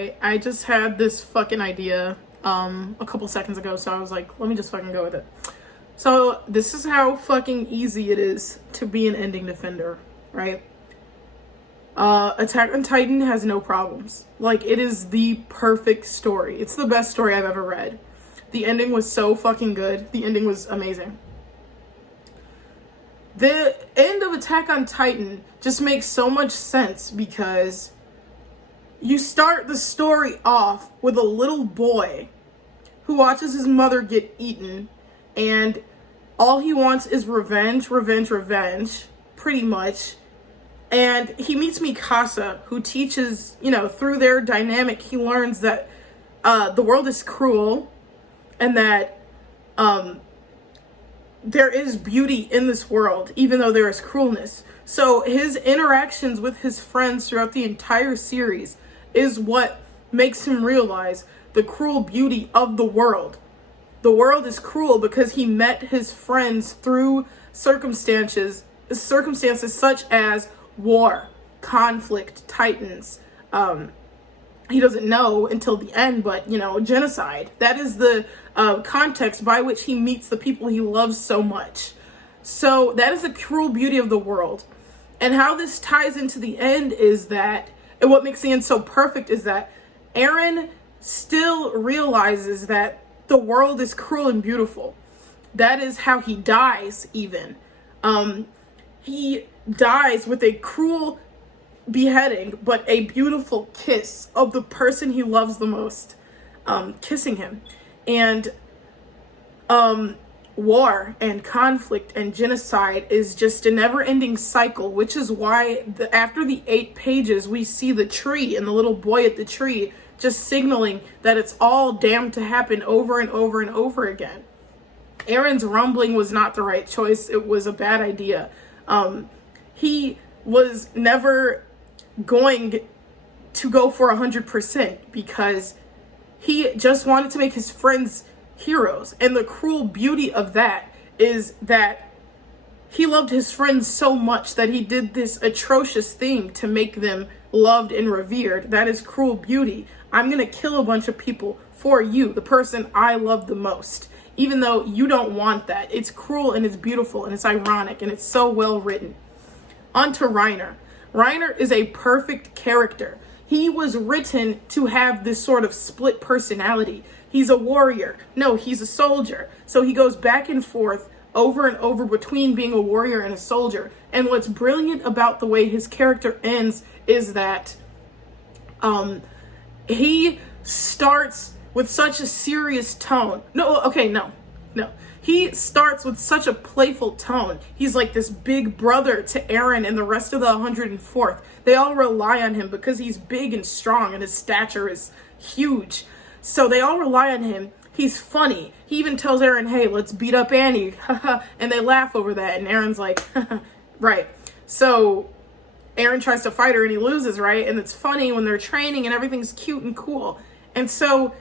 right? I just had this fucking idea a couple seconds ago, so I was like, let me just fucking go with it. So this is how fucking easy it is to be an ending defender, right? Attack on Titan has no problems. Like, it is the perfect story. It's the best story I've ever read. The ending was so fucking good. The ending was amazing. The end of Attack on Titan just makes so much sense because you start the story off with a little boy who watches his mother get eaten, and all he wants is revenge, revenge, revenge, pretty much. And he meets Mikasa, who teaches, through their dynamic, he learns that the world is cruel and that there is beauty in this world, even though there is cruelness. So his interactions with his friends throughout the entire series is what makes him realize the cruel beauty of the world. The world is cruel because he met his friends through circumstances such as war, conflict, titans. He doesn't know until the end, but, genocide. That is the context by which he meets the people he loves so much. So that is the cruel beauty of the world. And how this ties into the end is that, and what makes the end so perfect is that Eren still realizes that the world is cruel and beautiful. That is how he dies, even. He dies with a cruel beheading, but a beautiful kiss of the person he loves the most, kissing him. And war and conflict and genocide is just a never-ending cycle, which is why after the 8 pages, we see the tree and the little boy at the tree just signaling that it's all damned to happen over and over and over again. Eren's rumbling was not the right choice. It was a bad idea. He was never going to go for 100% because he just wanted to make his friends heroes. And the cruel beauty of that is that he loved his friends so much that he did this atrocious thing to make them loved and revered. That is cruel beauty. I'm going to kill a bunch of people for you, the person I love the most, even though you don't want that. It's cruel and it's beautiful and it's ironic and it's so well written. On to Reiner. Reiner is a perfect character. He was written to have this sort of split personality. He's a warrior. No, he's a soldier. So he goes back and forth over and over between being a warrior and a soldier. And what's brilliant about the way his character ends is that he starts with such a serious tone. No. He starts with such a playful tone. He's like this big brother to Eren and the rest of the 104th. They all rely on him because he's big and strong and his stature is huge. So they all rely on him. He's funny. He even tells Eren, hey, let's beat up Annie. And they laugh over that. And Eren's like, right. So Eren tries to fight her and he loses, right? And it's funny when they're training and everything's cute and cool. And so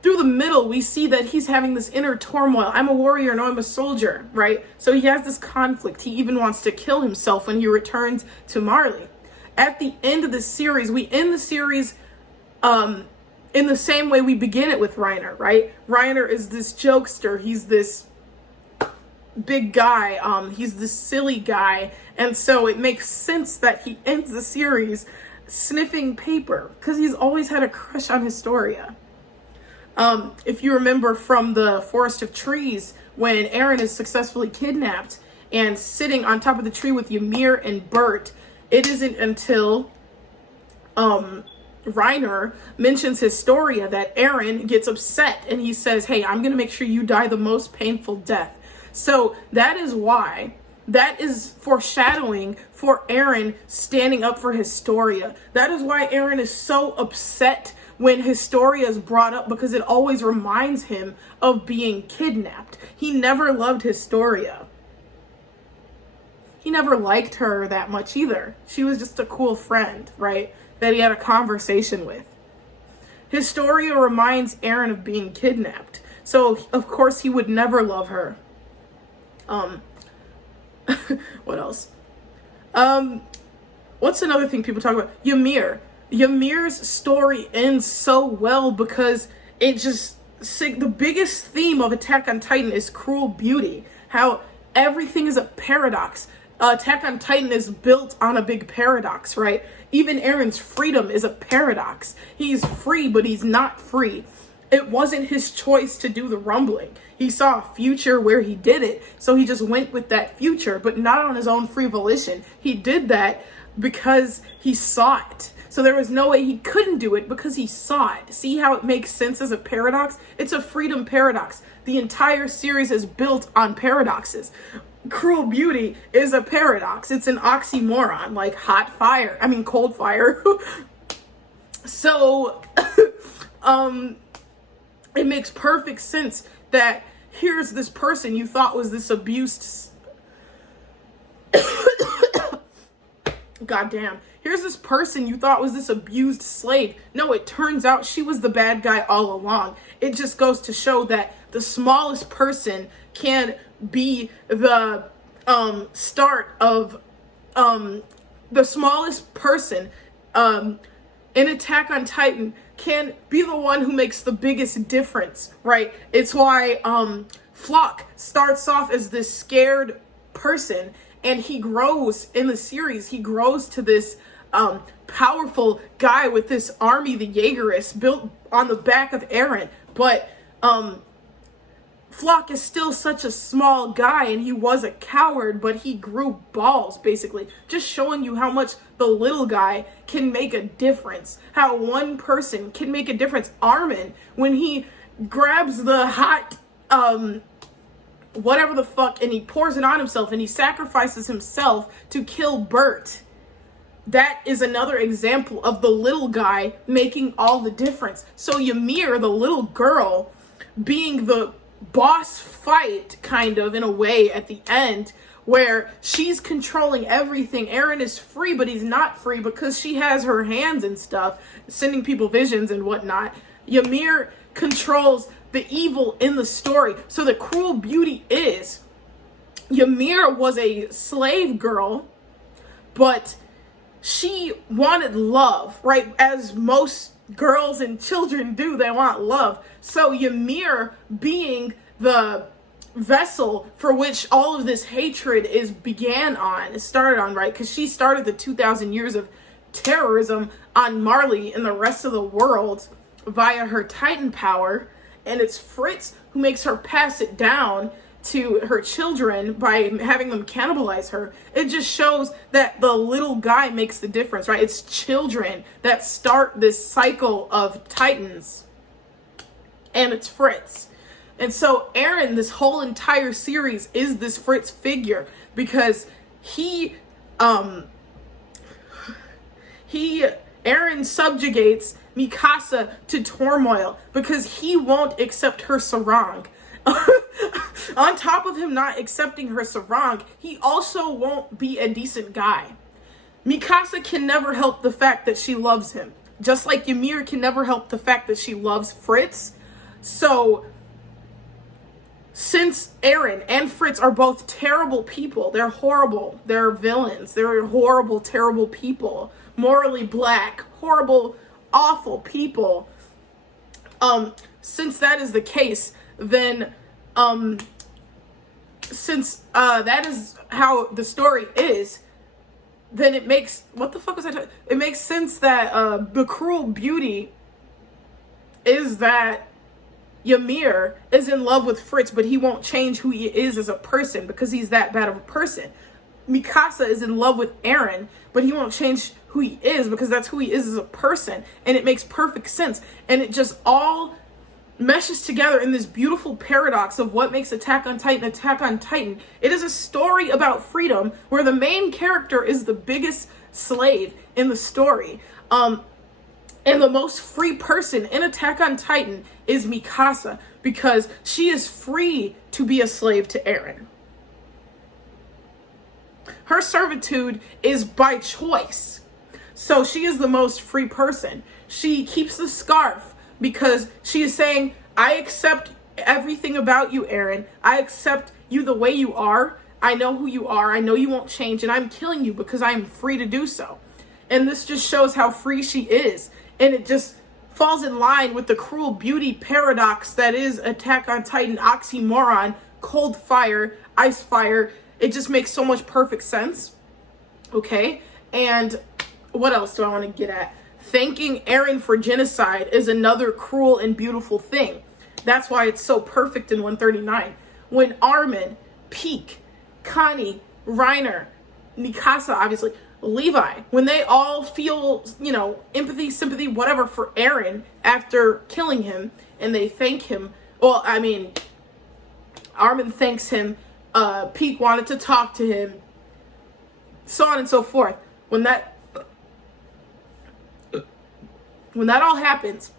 through the middle, we see that he's having this inner turmoil. I'm a warrior, no, I'm a soldier, right? So he has this conflict. He even wants to kill himself when he returns to Marley. At the end of the series, we end the series in the same way we begin it with Reiner, right? Reiner is this jokester. He's this big guy. He's this silly guy. And so it makes sense that he ends the series sniffing paper because he's always had a crush on Historia. If you remember from the Forest of Trees, when Eren is successfully kidnapped and sitting on top of the tree with Ymir and Bert, it isn't until Reiner mentions Historia that Eren gets upset and he says, hey, I'm going to make sure you die the most painful death. So that is why, that is foreshadowing for Eren standing up for Historia. That is why Eren is so upset when Historia is brought up, because it always reminds him of being kidnapped. He never loved Historia. He never liked her that much either. She was just a cool friend, right? That he had a conversation with. Historia reminds Eren of being kidnapped. So, of course, he would never love her. What else? What's another thing people talk about? Ymir. Ymir's story ends so well because it just, the biggest theme of Attack on Titan is cruel beauty. How everything is a paradox. Attack on Titan is built on a big paradox, right? Even Eren's freedom is a paradox. He's free, but he's not free. It wasn't his choice to do the rumbling. He saw a future where he did it, so he just went with that future, but not on his own free volition. He did that because he saw it. So there was no way he couldn't do it because he saw it. See how it makes sense as a paradox? It's a freedom paradox. The entire series is built on paradoxes. Cruel beauty is a paradox. It's an oxymoron, like cold fire. So, it makes perfect sense that here's this person you thought was this abused... Goddamn. Here's this person you thought was this abused slave. No, it turns out she was the bad guy all along. It just goes to show that the smallest person can be the start of the smallest person in Attack on Titan can be the one who makes the biggest difference, right? It's why Flock starts off as this scared person, and he grows in the series. He grows to this powerful guy with this army, the Jaegerists, built on the back of Eren. But Flock is still such a small guy, and he was a coward, but he grew balls, basically. Just showing you how much the little guy can make a difference. How one person can make a difference. Armin, when he grabs the hot, whatever the fuck, and he pours it on himself, and he sacrifices himself to kill Bert. That is another example of the little guy making all the difference. So Ymir, the little girl, being the boss fight, kind of, in a way, at the end, where she's controlling everything. Eren is free, but he's not free because she has her hands and stuff, sending people visions and whatnot. Ymir controls the evil in the story. So the cruel beauty is, Ymir was a slave girl, but she wanted love, right? As most girls and children do, they want love. So Ymir, being the vessel for which all of this hatred is started on, right? Because she started the 2,000 years of terrorism on Marley and the rest of the world via her Titan power, and it's Fritz who makes her pass it down to her children by having them cannibalize her. It just shows that the little guy makes the difference, right? It's children that start this cycle of Titans, and it's Fritz. And so Eren, this whole entire series, is this Fritz figure because Eren subjugates Mikasa to turmoil because he won't accept her sarong. On top of him not accepting her sarong, he also won't be a decent guy. Mikasa can never help the fact that she loves him, just like Ymir can never help the fact that she loves Fritz. So, since Eren and Fritz are both terrible people, they're horrible, they're villains, they're horrible, terrible people, morally black, horrible, awful people. Since that is the case, then since that is how the story is, then it makes, what the fuck was I talking? It makes sense that the cruel beauty is that Ymir is in love with Fritz, but he won't change who he is as a person because he's that bad of a person. Mikasa is in love with Eren, but he won't change who he is because that's who he is as a person, and it makes perfect sense. And it just all meshes together in this beautiful paradox of what makes Attack on Titan Attack on Titan. It is a story about freedom where the main character is the biggest slave in the story. And the most free person in Attack on Titan is Mikasa because she is free to be a slave to Eren. Her servitude is by choice. So she is the most free person. She keeps the scarf because she is saying, I accept everything about you, Eren. I accept you the way you are. I know who you are. I know you won't change, and I'm killing you because I am free to do so. And this just shows how free she is. And it just falls in line with the cruel beauty paradox that is Attack on Titan oxymoron, cold fire, ice fire. It just makes so much perfect sense. Okay? And what else do I want to get at? Thanking Eren for genocide is another cruel and beautiful thing. That's why it's so perfect in 139. When Armin, Peak, Connie, Reiner, Mikasa, obviously, Levi, when they all feel, empathy, sympathy, whatever for Eren after killing him, and they thank him. Well, I mean, Armin thanks him. Peak wanted to talk to him. So on and so forth. When that all happens,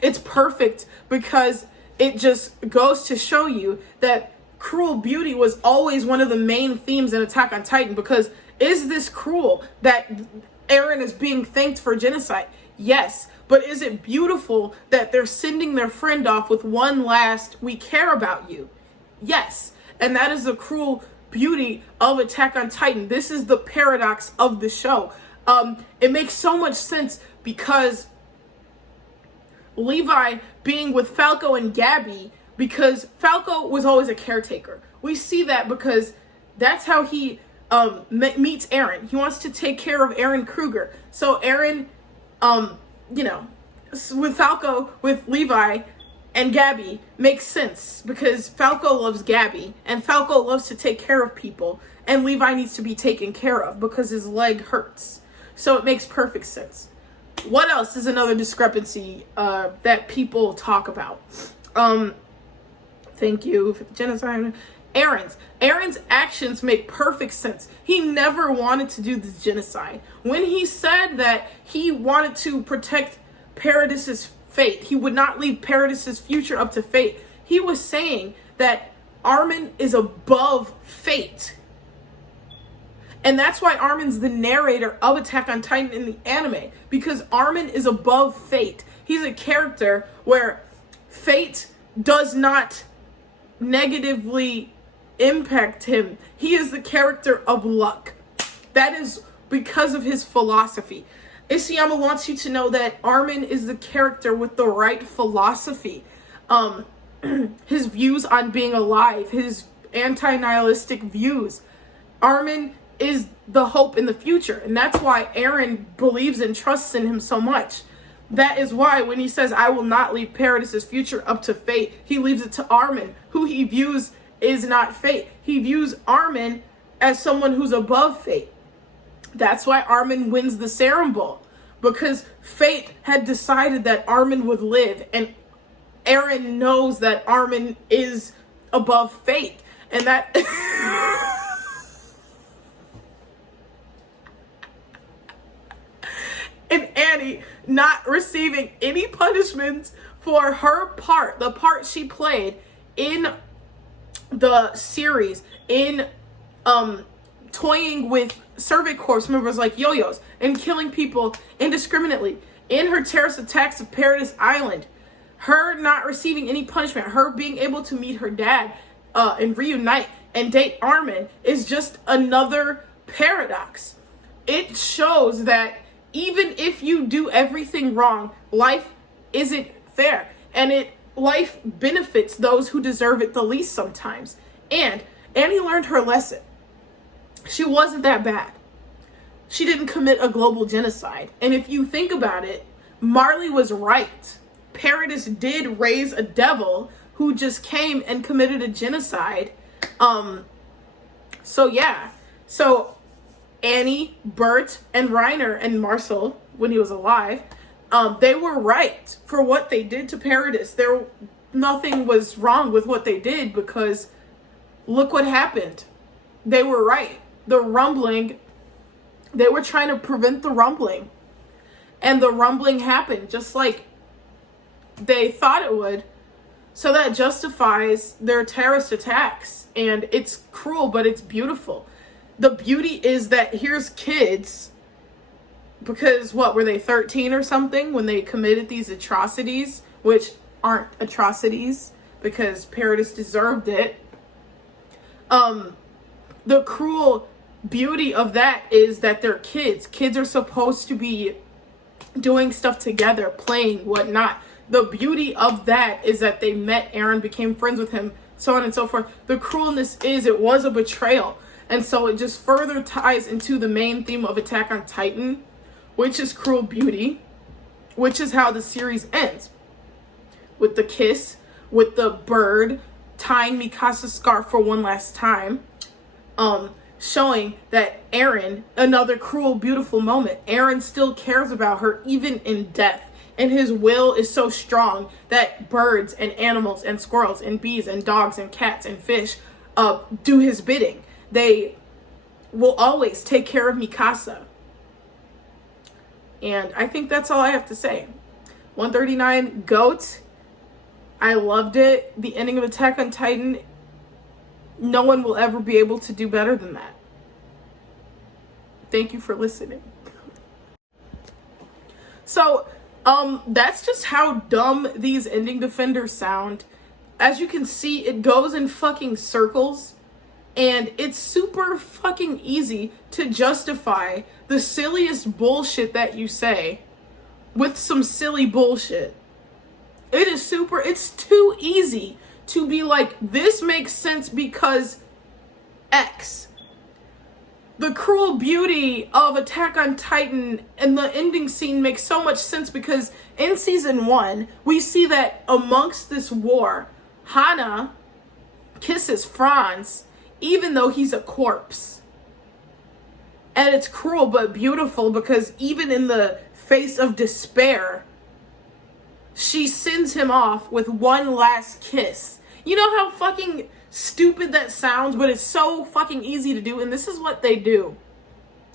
it's perfect because it just goes to show you that cruel beauty was always one of the main themes in Attack on Titan. Because is this cruel that Eren is being thanked for genocide? Yes. But is it beautiful that they're sending their friend off with one last, we care about you? Yes. And that is the cruel beauty of Attack on Titan. This is the paradox of the show. It makes so much sense because Levi being with Falco and Gabby, because Falco was always a caretaker. We see that because that's how he meets Eren. He wants to take care of Eren Kruger. So Eren, with Falco, with Levi and Gabby makes sense because Falco loves Gabby and Falco loves to take care of people, and Levi needs to be taken care of because his leg hurts. So it makes perfect sense. What else is another discrepancy that people talk about? Thank you for the genocide. Eren's actions make perfect sense. He never wanted to do this genocide. When he said that he wanted to protect Paradis's fate, he would not leave Paradis's future up to fate. He was saying that Armin is above fate. And that's why Armin's the narrator of Attack on Titan in the anime, because Armin is above fate. He's a character where fate does not negatively impact him. He is the character of luck. That is because of his philosophy. Isayama wants you to know that Armin is the character with the right philosophy. His views on being alive, his anti-nihilistic views. Armin is the hope in the future, and that's why Eren believes and trusts in him so much. That is why when he says, I will not leave Paradis's future up to fate, he leaves it to Armin, who he views is not fate. He views Armin as someone who's above fate. That's why Armin wins the Serum Bowl, because fate had decided that Armin would live, and Eren knows that Armin is above fate, and that and Annie not receiving any punishments for her part, the part she played in the series, in toying with Survey Corps members like yo-yos and killing people indiscriminately in her terrorist attacks of Paradise Island. Her not receiving any punishment, her being able to meet her dad and reunite and date Armin is just another paradox. It shows that even if you do everything wrong, life isn't fair. And life benefits those who deserve it the least sometimes. And Annie learned her lesson. She wasn't that bad. She didn't commit a global genocide. And if you think about it, Marley was right. Paradis did raise a devil who just came and committed a genocide. So yeah. So Annie, Bert, and Reiner, and Marcel, when he was alive, they were right for what they did to Paradis. Nothing was wrong with what they did, because look what happened. They were right. The rumbling, they were trying to prevent the rumbling. And the rumbling happened just like they thought it would. So that justifies their terrorist attacks. And it's cruel, but it's beautiful. The beauty is that here's kids, because what, were they 13 or something when they committed these atrocities, which aren't atrocities because Paradis deserved it. The cruel beauty of that is that they're kids. Kids are supposed to be doing stuff together, playing, whatnot. The beauty of that is that they met Eren, became friends with him, so on and so forth. The cruelness is it was a betrayal. And so it just further ties into the main theme of Attack on Titan, which is cruel beauty, which is how the series ends. With the kiss, with the bird tying Mikasa's scarf for one last time, showing that Eren, another cruel, beautiful moment, Eren still cares about her even in death. And his will is so strong that birds and animals and squirrels and bees and dogs and cats and fish do his bidding. They will always take care of Mikasa. And I think that's all I have to say. 139, GOAT. I loved it. The ending of Attack on Titan, no one will ever be able to do better than that. Thank you for listening. So, that's just how dumb these ending defenders sound. As you can see, it goes in fucking circles. And it's super fucking easy to justify the silliest bullshit that you say with some silly bullshit. It's too easy to be like, this makes sense because X. The cruel beauty of Attack on Titan and the ending scene makes so much sense because in season 1, we see that amongst this war, Hana kisses Franz even though he's a corpse. And it's cruel but beautiful because even in the face of despair, she sends him off with one last kiss. You know how fucking stupid that sounds, but it's so fucking easy to do, and this is what they do.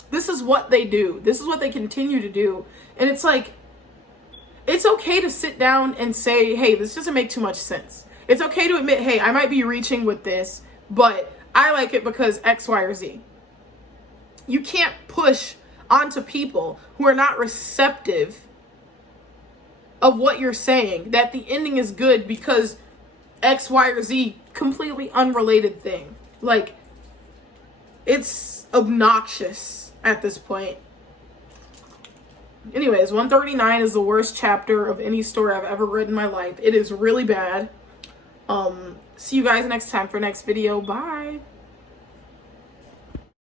This is what they do. This is what they continue to do. And it's like, it's okay to sit down and say, hey, this doesn't make too much sense. It's okay to admit, hey, I might be reaching with this, but I like it because X, Y, or Z. You can't push onto people who are not receptive of what you're saying that the ending is good because X, Y, or Z, completely unrelated thing. Like, it's obnoxious at this point. Anyways, 139 is the worst chapter of any story I've ever read in my life. It is really bad. See you guys next time for next video. Bye.